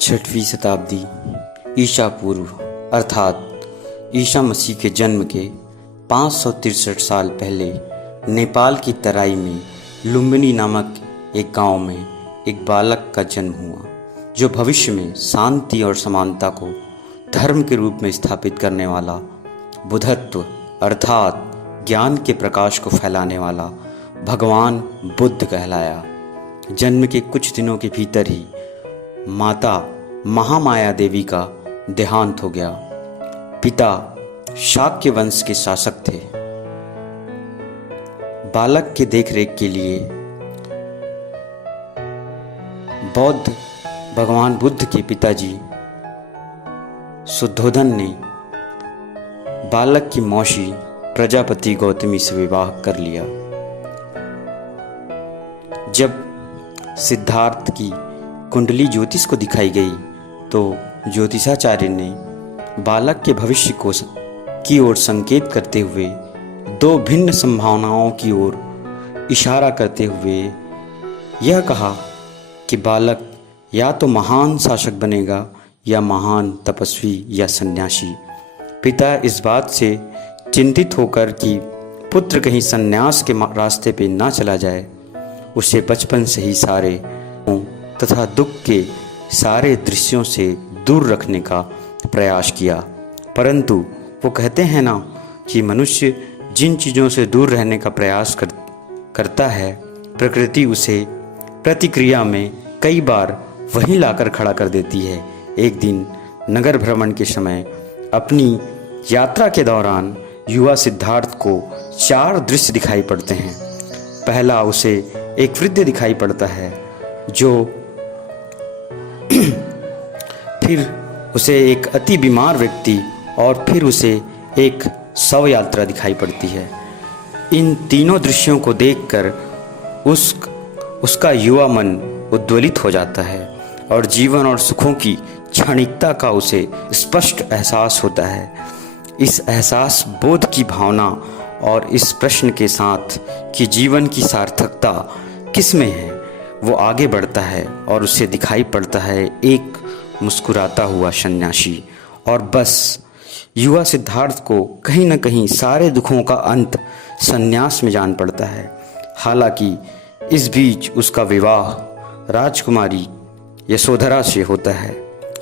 छठवीं शताब्दी ईसा पूर्व अर्थात ईसा मसीह के जन्म के 563 साल पहले नेपाल की तराई में लुम्बिनी नामक एक गांव में एक बालक का जन्म हुआ, जो भविष्य में शांति और समानता को धर्म के रूप में स्थापित करने वाला, बुद्धत्व अर्थात ज्ञान के प्रकाश को फैलाने वाला भगवान बुद्ध कहलाया। जन्म के कुछ दिनों के भीतर ही माता महामाया देवी का देहांत हो गया। पिता शाक्य वंश के शासक थे। बालक के देखरेख के लिए बौद्ध भगवान बुद्ध के पिताजी शुद्धोधन ने बालक की मौसी प्रजापति गौतमी से विवाह कर लिया। जब सिद्धार्थ की कुंडली ज्योतिष को दिखाई गई तो ज्योतिषाचार्य ने बालक के भविष्य की ओर संकेत करते हुए दो भिन्न संभावनाओं की ओर इशारा करते हुए यह कहा कि बालक या तो महान शासक बनेगा या महान तपस्वी या सन्यासी। पिता इस बात से चिंतित होकर कि पुत्र कहीं सन्यास के रास्ते पे ना चला जाए, उसे बचपन से ही सारे तथा दुख के सारे दृश्यों से दूर रखने का प्रयास किया। परंतु वो कहते हैं ना कि मनुष्य जिन चीज़ों से दूर रहने का प्रयास करता है, प्रकृति उसे प्रतिक्रिया में कई बार वहीं लाकर खड़ा कर देती है। एक दिन नगर भ्रमण के समय अपनी यात्रा के दौरान युवा सिद्धार्थ को 4 दृश्य दिखाई पड़ते हैं। पहला, उसे एक वृद्ध दिखाई पड़ता है, जो फिर उसे एक अति बीमार व्यक्ति और फिर उसे एक शव यात्रा दिखाई पड़ती है। इन तीनों दृश्यों को देखकर उसका युवा मन उद्वेलित हो जाता है और जीवन और सुखों की क्षणिकता का उसे स्पष्ट एहसास होता है। इस एहसास बोध की भावना और इस प्रश्न के साथ कि जीवन की सार्थकता किस में है, वो आगे बढ़ता है और उसे दिखाई पड़ता है एक मुस्कुराता हुआ सन्यासी। और बस युवा सिद्धार्थ को कहीं न कहीं सारे दुखों का अंत सन्यास में जान पड़ता है। हालांकि इस बीच उसका विवाह राजकुमारी यशोधरा से होता है,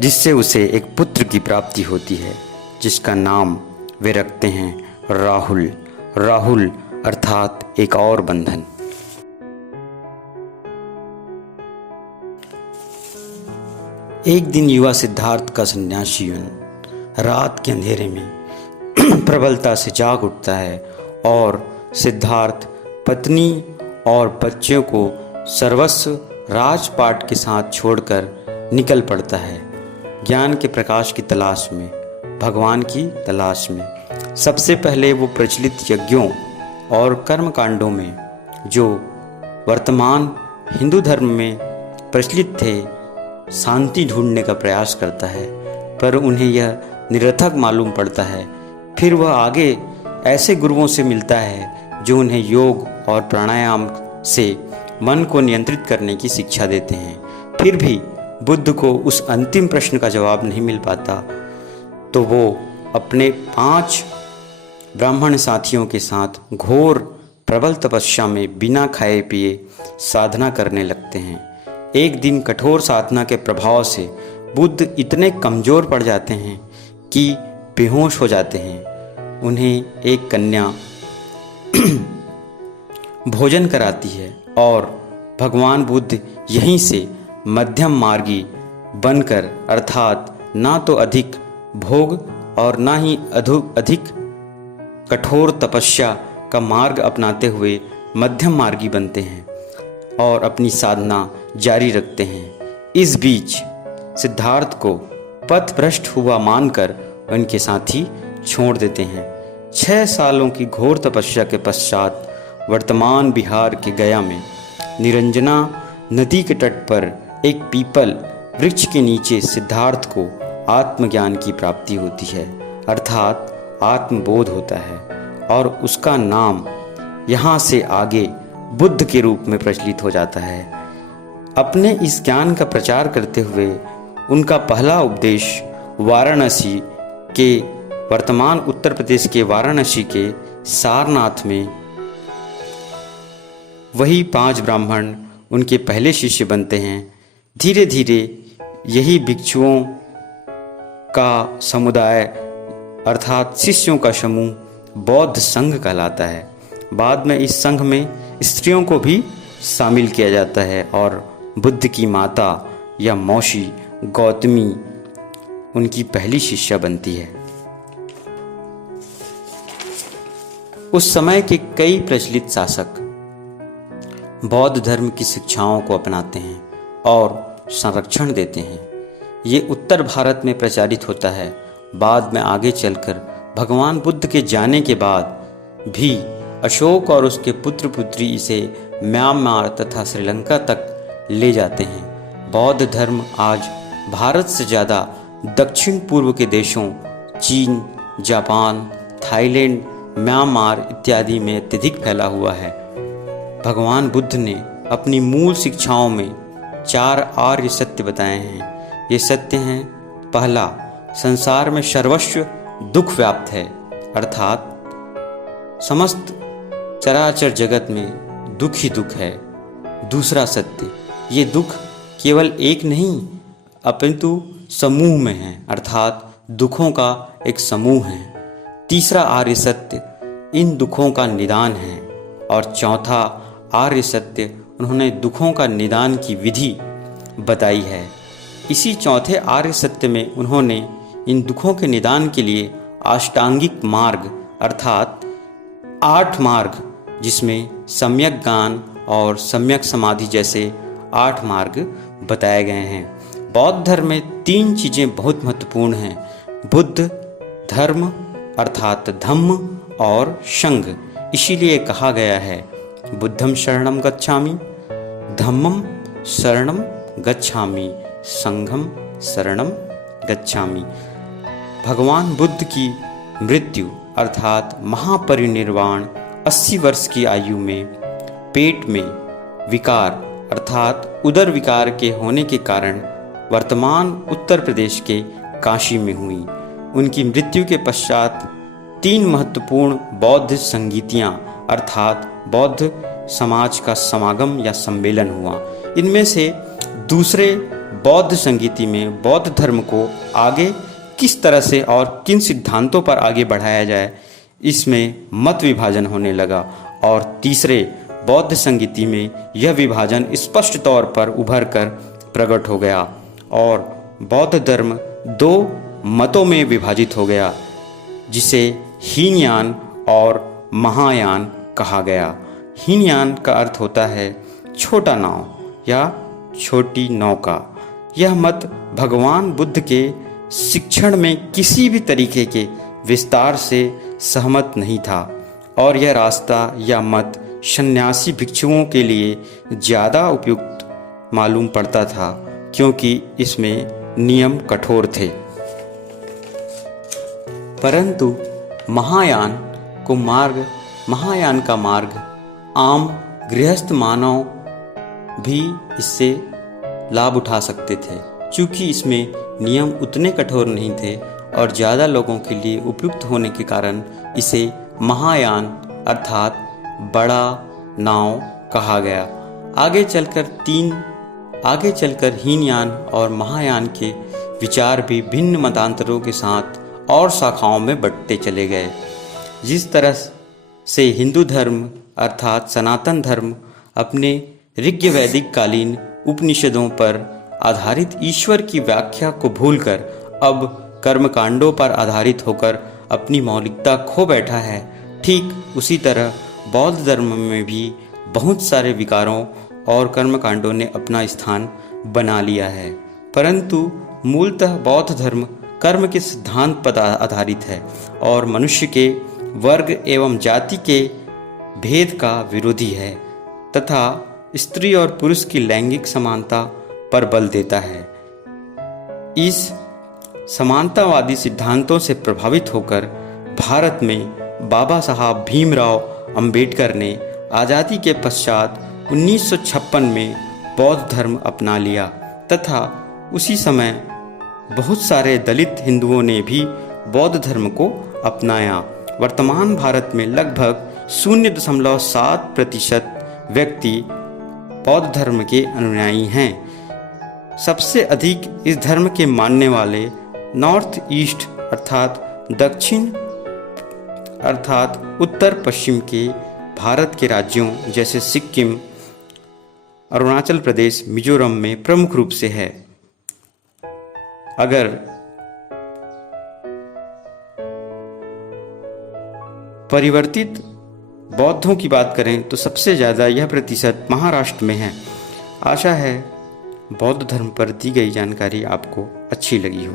जिससे उसे एक पुत्र की प्राप्ति होती है, जिसका नाम वे रखते हैं राहुल। राहुल अर्थात एक और बंधन। एक दिन युवा सिद्धार्थ का सन्यासी रात के अंधेरे में प्रबलता से जाग उठता है और सिद्धार्थ पत्नी और बच्चों को सर्वस्व राजपाट के साथ छोड़कर निकल पड़ता है, ज्ञान के प्रकाश की तलाश में, भगवान की तलाश में। सबसे पहले वो प्रचलित यज्ञों और कर्मकांडों में, जो वर्तमान हिंदू धर्म में प्रचलित थे, शांति ढूंढने का प्रयास करता है, पर उन्हें यह निरर्थक मालूम पड़ता है। फिर वह आगे ऐसे गुरुओं से मिलता है जो उन्हें योग और प्राणायाम से मन को नियंत्रित करने की शिक्षा देते हैं। फिर भी बुद्ध को उस अंतिम प्रश्न का जवाब नहीं मिल पाता, तो वो अपने 5 ब्राह्मण साथियों के साथ घोर प्रबल तपस्या में बिना खाए पिए साधना करने लगते हैं। एक दिन कठोर साधना के प्रभाव से बुद्ध इतने कमज़ोर पड़ जाते हैं कि बेहोश हो जाते हैं। उन्हें एक कन्या भोजन कराती है और भगवान बुद्ध यहीं से मध्यम मार्गी बनकर, अर्थात ना तो अधिक भोग और ना ही अधिक कठोर तपस्या का मार्ग अपनाते हुए मध्यम मार्गी बनते हैं और अपनी साधना जारी रखते हैं। इस बीच सिद्धार्थ को पथ भ्रष्ट हुआ मानकर उनके साथी छोड़ देते हैं। 6 सालों की घोर तपस्या के पश्चात वर्तमान बिहार के गया में निरंजना नदी के तट पर एक पीपल वृक्ष के नीचे सिद्धार्थ को आत्मज्ञान की प्राप्ति होती है, अर्थात आत्मबोध होता है, और उसका नाम यहाँ से आगे बुद्ध के रूप में प्रचलित हो जाता है। अपने इस ज्ञान का प्रचार करते हुए उनका पहला उपदेश वाराणसी के वर्तमान उत्तर प्रदेश के वाराणसी के सारनाथ में वही 5 ब्राह्मण उनके पहले शिष्य बनते हैं। धीरे धीरे यही भिक्षुओं का समुदाय अर्थात शिष्यों का समूह बौद्ध संघ कहलाता है। बाद में इस संघ में स्त्रियों को भी शामिल किया जाता है और बुद्ध की माता या मौसी गौतमी उनकी पहली शिष्या बनती है। उस समय के कई प्रचलित शासक बौद्ध धर्म की शिक्षाओं को अपनाते हैं और संरक्षण देते हैं। ये उत्तर भारत में प्रचारित होता है। बाद में आगे चलकर भगवान बुद्ध के जाने के बाद भी अशोक और उसके पुत्र पुत्री इसे म्यांमार तथा श्रीलंका तक ले जाते हैं। बौद्ध धर्म आज भारत से ज़्यादा दक्षिण पूर्व के देशों चीन, जापान, थाईलैंड, म्यांमार इत्यादि में अत्यधिक फैला हुआ है। भगवान बुद्ध ने अपनी मूल शिक्षाओं में 4 आर्य सत्य बताए हैं। ये सत्य हैं, पहला, संसार में सर्वस्व दुख व्याप्त है, अर्थात समस्त चराचर जगत में दुख ही दुख है। दूसरा सत्य, ये दुख केवल एक नहीं अपितु समूह में है, अर्थात दुखों का एक समूह है। तीसरा आर्य सत्य, इन दुखों का निदान है। और चौथा आर्य सत्य, उन्होंने दुखों का निदान की विधि बताई है। इसी चौथे आर्य सत्य में उन्होंने इन दुखों के निदान के लिए अष्टांगिक मार्ग अर्थात 8 मार्ग, जिसमें सम्यक ज्ञान और सम्यक समाधि जैसे 8 मार्ग बताए गए हैं। बौद्ध धर्म में 3 चीज़ें बहुत महत्वपूर्ण हैं, बुद्ध, धर्म अर्थात धम्म और संघ। इसीलिए कहा गया है बुद्धं शरणं गच्छामि, धम्मं शरणं गच्छामि, संघं शरणं गच्छामि। भगवान बुद्ध की मृत्यु अर्थात महापरिनिर्वाण 80 वर्ष की आयु में पेट में विकार अर्थात उदर विकार के होने के कारण वर्तमान उत्तर प्रदेश के काशी में हुई। उनकी मृत्यु के पश्चात 3 महत्वपूर्ण बौद्ध संगीतियाँ अर्थात बौद्ध समाज का समागम या सम्मेलन हुआ। इनमें से दूसरे बौद्ध संगीति में बौद्ध धर्म को आगे किस तरह से और किन सिद्धांतों पर आगे बढ़ाया जाए, इसमें मत विभाजन होने लगा। और तीसरे बौद्ध संगीति में यह विभाजन स्पष्ट तौर पर उभर कर प्रकट हो गया और बौद्ध धर्म 2 मतों में विभाजित हो गया, जिसे हीनयान और महायान कहा गया। हीनयान का अर्थ होता है छोटा नाव या छोटी नौका। यह मत भगवान बुद्ध के शिक्षण में किसी भी तरीके के विस्तार से सहमत नहीं था और यह रास्ता या मत सन्यासी भिक्षुओं के लिए ज़्यादा उपयुक्त मालूम पड़ता था, क्योंकि इसमें नियम कठोर थे। परंतु महायान का मार्ग आम गृहस्थ मानव भी इससे लाभ उठा सकते थे, चूँकि इसमें नियम उतने कठोर नहीं थे और ज़्यादा लोगों के लिए उपयुक्त होने के कारण इसे महायान अर्थात बड़ा नाव कहा गया। आगे चलकर हीनयान और महायान के विचार भी भिन्न मतांतरों के साथ और शाखाओं में बंटते चले गए। जिस तरह से हिंदू धर्म अर्थात सनातन धर्म अपने ऋग् वैदिक कालीन उपनिषदों पर आधारित ईश्वर की व्याख्या को भूलकर अब कर्मकांडों पर आधारित होकर अपनी मौलिकता खो बैठा है, ठीक उसी तरह बौद्ध धर्म में भी बहुत सारे विकारों और कर्मकांडों ने अपना स्थान बना लिया है। परंतु मूलतः बौद्ध धर्म कर्म के सिद्धांत पर आधारित है और मनुष्य के वर्ग एवं जाति के भेद का विरोधी है तथा स्त्री और पुरुष की लैंगिक समानता पर बल देता है। इस समानतावादी सिद्धांतों से प्रभावित होकर भारत में बाबा साहब भीमराव अंबेडकर ने आज़ादी के पश्चात 1956 में बौद्ध धर्म अपना लिया तथा उसी समय बहुत सारे दलित हिंदुओं ने भी बौद्ध धर्म को अपनाया। वर्तमान भारत में लगभग 0.7% व्यक्ति बौद्ध धर्म के अनुयायी हैं। सबसे अधिक इस धर्म के मानने वाले नॉर्थ ईस्ट अर्थात उत्तर पश्चिम के भारत के राज्यों जैसे सिक्किम, अरुणाचल प्रदेश, मिजोरम में प्रमुख रूप से है। अगर परिवर्तित बौद्धों की बात करें तो सबसे ज़्यादा यह प्रतिशत महाराष्ट्र में है। आशा है बौद्ध धर्म पर दी गई जानकारी आपको अच्छी लगी हो।